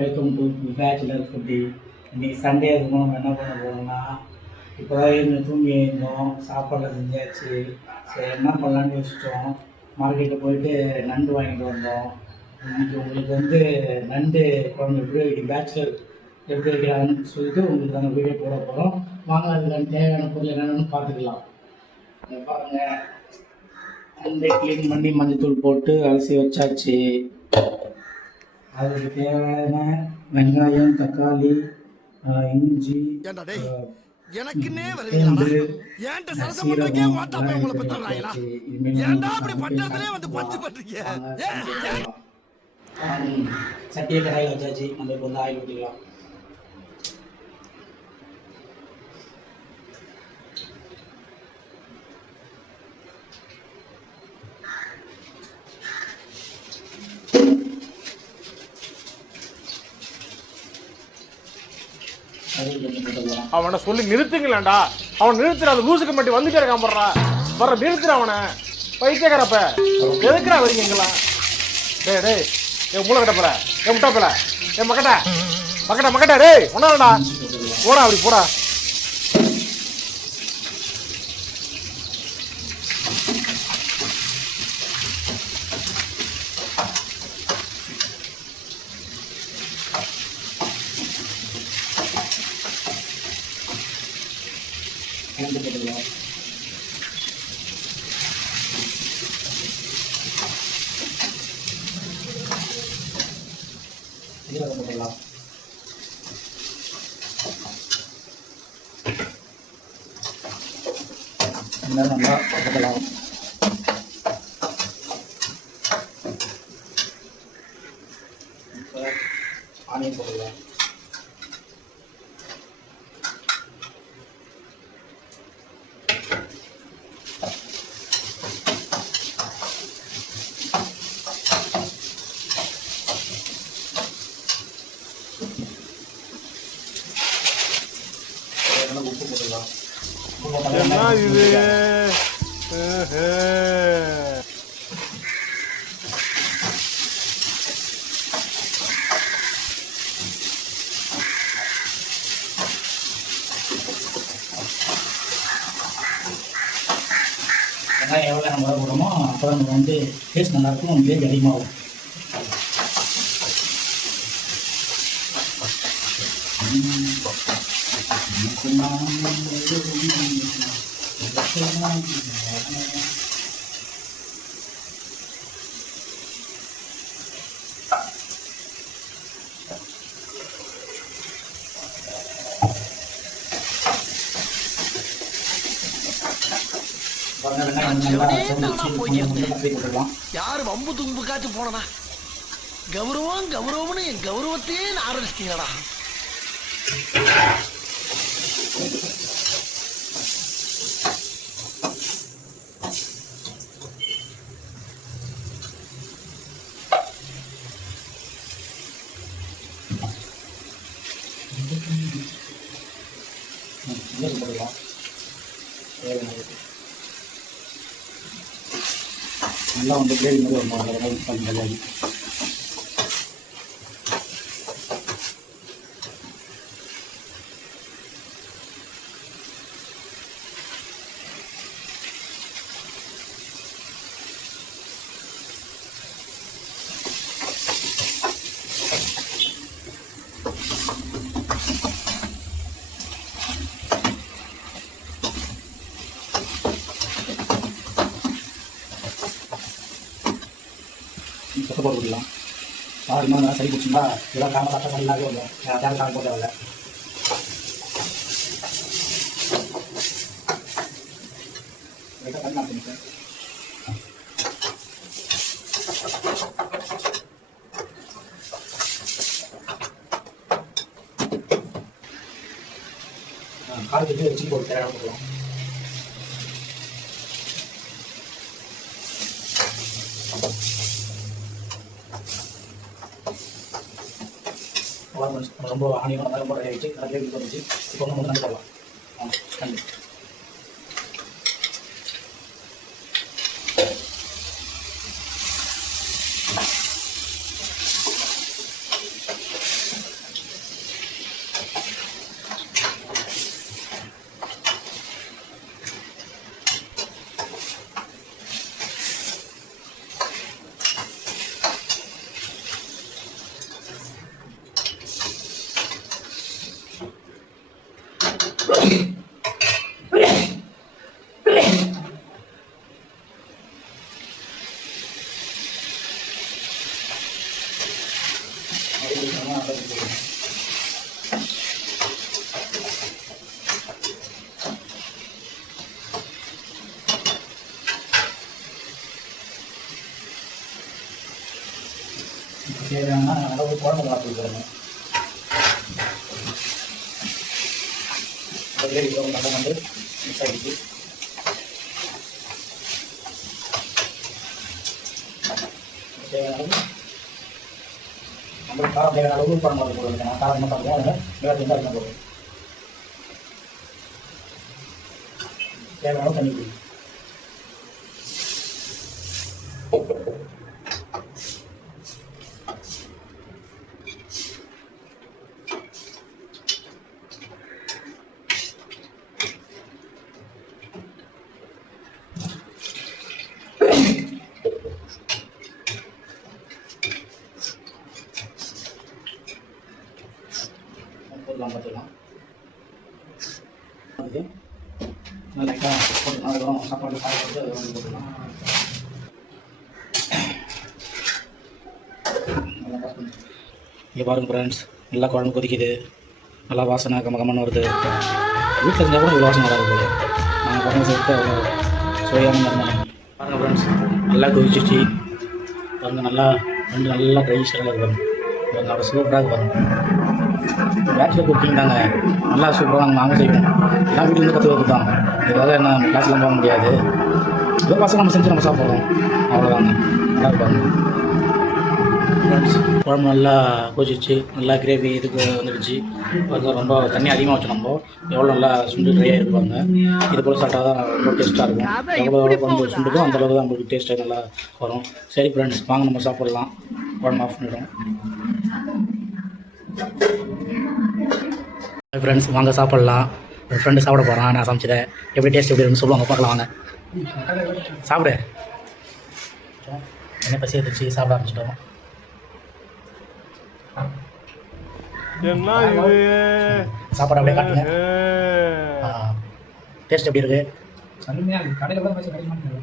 Welcome to bachelor foodie. இன்றைக்கி Sunday இருக்கும். நம்ம என்ன பண்ண போகிறோம்னா, இப்போ தான் இருந்து தூங்கி இருந்தோம், சாப்பாடு செஞ்சாச்சு. சரி என்ன பண்ணலான்னு யோசித்தோம். மார்க்கெட்டில் போயிட்டு நண்டு வாங்கிட்டு வந்தோம். இன்றைக்கி உங்களுக்கு வந்து நண்டு குழம்பு எப்படி வைக்கும், பேச்சுலர் எப்படி வைக்கிறாங்கன்னு சொல்லிட்டு உங்களுக்கு நாங்கள் வீடியோ போட போகிறோம். வாங்க, அதுக்கு தேவையான பொருள் என்னென்னு பார்த்துக்கலாம். பாருங்கள், நண்டை க்ளீன் பண்ணி மஞ்சத்தூள் போட்டு அலசி வச்சாச்சு. அதுக்கு தேவையான வெங்காயம், தக்காளி, இஞ்சி, எனக்குன்னே பூண்டு, சீரகம் சட்டியை கடாயில் வச்சாச்சு. நம்மளுக்கு வந்து ஆயில் ஊற்றிக்கலாம். அவனை சொல்லி நிறுத்துங்களேன்டா. அவன் நிறுத்துற அந்த லூசுக்கு மட்டும் வந்துட்டே இருக்கான். வர்ற நிறுத்துற அவனை. பைத்தியக்காரப்ப எதுக்குறா வரீங்க எங்கெல்லாம்? டேய் டேய், என் மூளை கட்ட போற, என் முட்டா போல, என் மக்கட்ட மக்கட்ட மக்கட்ட டேய் ஒன்னாடா போடா, அப்படி போடா. போட்டுக்கலாம். நல்லா போட்டுக்கலாம். ஆனியன் போட்டுக்கலாம். உப்பு போட்டுக்கலாம். என்ன இது? வெங்காயம் எவ்வளோ நம்ம போடுறோமோ அப்போ நமக்கு வந்து டேஸ்ட் நல்லாயிருக்கும், நம்ம கிரேவி அதிகமாகும். யாரு வம்பு தும்புக்காச்சும் போனனா? கௌரவம் கௌரவம்னு என் கௌரவத்தையே ஆரம்பிச்சிட்டீங்களா? நல்லா வந்து கிரேவி மாதிரி ஒரு பண்ணி சொத்தை போட்டுக்கலாம். பாருமா நல்லா சரி பிடிச்சிங்களா? இதெல்லாம் காம கட்ட பண்ணாலே இல்லை, யாரும் காம போட்டதில்ல. காலத்துக்கு வச்சு போட்டு தேவை போடலாம். ரொம்ப ஆணியம் ரொம்ப ஆகிடுச்சு. அதிலே வந்துச்சு. இப்போ நம்ம வந்து போடலாம். கண்டிப்பாக தேவையான அளவு குழம்பு மாற்றி கொடுக்கணும். நல்லா வந்து மிக்ஸ் ஆகிடுச்சு. தேவையான அளவு நம்மளுக்கு காரம் தேவையான அளவு குழம்பு மாற்றி கொடுக்கணும். காரம் மட்டும் இருக்கும், அதில் வேறு இருந்தால் போதும். தேவையான அளவு தண்ணி குடி. போடலாம் பார்த்துக்கலாம். அது நல்லா போட்டு அதுக்கப்புறம் சாப்பாடு சாப்பிட்டு அதை வந்து போட்டுக்கலாம். இங்கே பாருங்கள் ஃப்ரெண்ட்ஸ், நல்லா குழம்பு கொதிக்குது, நல்லா வாசனை கம்மன்னு வருது. வீட்டில் செஞ்சால் கூட இவ்வளோ வாசனை வராது போல. நாங்கள் குழம்பு சேர்த்து அவ்வளோ சுவையான நறுமணம். பாருங்கள் ஃப்ரெண்ட்ஸ், நல்லா கொதிச்சிச்சு பாருங்கள். நல்லா ட்ரை ஸ்டைலாக இருக்கும் பாருங்கள். அவ்வளோ சூப்பராக பாருங்கள். பேச்சுலர் குக்கிங் தாங்க, நல்லா சூப்பராக நாங்கள் செய்வோம். எல்லாம் வீட்டிலேருந்து கற்றுக்கிறது தான். இதுக்காக என்ன கிளாஸ்லாம் போக முடியாது. ஏதோ பசங்க நம்ம செஞ்சு நம்ம சாப்பிட்றோம், அவ்வளோதாங்க. நல்லா இருப்பாங்க ஃப்ரெண்ட்ஸ். குழம்பு நல்லா கொதிச்சு நல்லா கிரேவி இதுக்கு வந்துடுச்சு. ரொம்ப தண்ணி அதிகமாக வச்சு நம்ம எவ்வளோ நல்லா சுண்டு ட்ரையாக இருப்பாங்க. இது போல் சாப்பிட்டா தான் ரொம்ப டேஸ்ட்டாக இருக்கும். எவ்வளோ குழம்பு சுண்டுதோ அந்தளவுக்கு தான் நம்மளுக்கு டேஸ்ட்டாக நல்லா வரும். சரி ஃப்ரெண்ட்ஸ், வாங்க நம்ம சாப்பிட்லாம். குழம்பு ஆஃப் பண்ணிவிடும். ஃப்ரெண்ட்ஸ், வாங்க சாப்பிட்லாம். என் ஃப்ரெண்டு சாப்பிட போகிறான், நான் சமைச்சதை. எப்படி டேஸ்ட் எப்படி இருக்குன்னு சொல்லுவாங்க, பார்க்கலாம் வாங்க. சாப்பிடு. என்ன பசி எடுத்துச்சு, சாப்பிட ஆரம்பிச்சிட்டோம். என்ன இது சாப்பாடு அப்படியே காட்டுங்க. டேஸ்ட் எப்படி இருக்கு? கடையில் கூட பைசா கிடைக்க மாட்டேங்குது.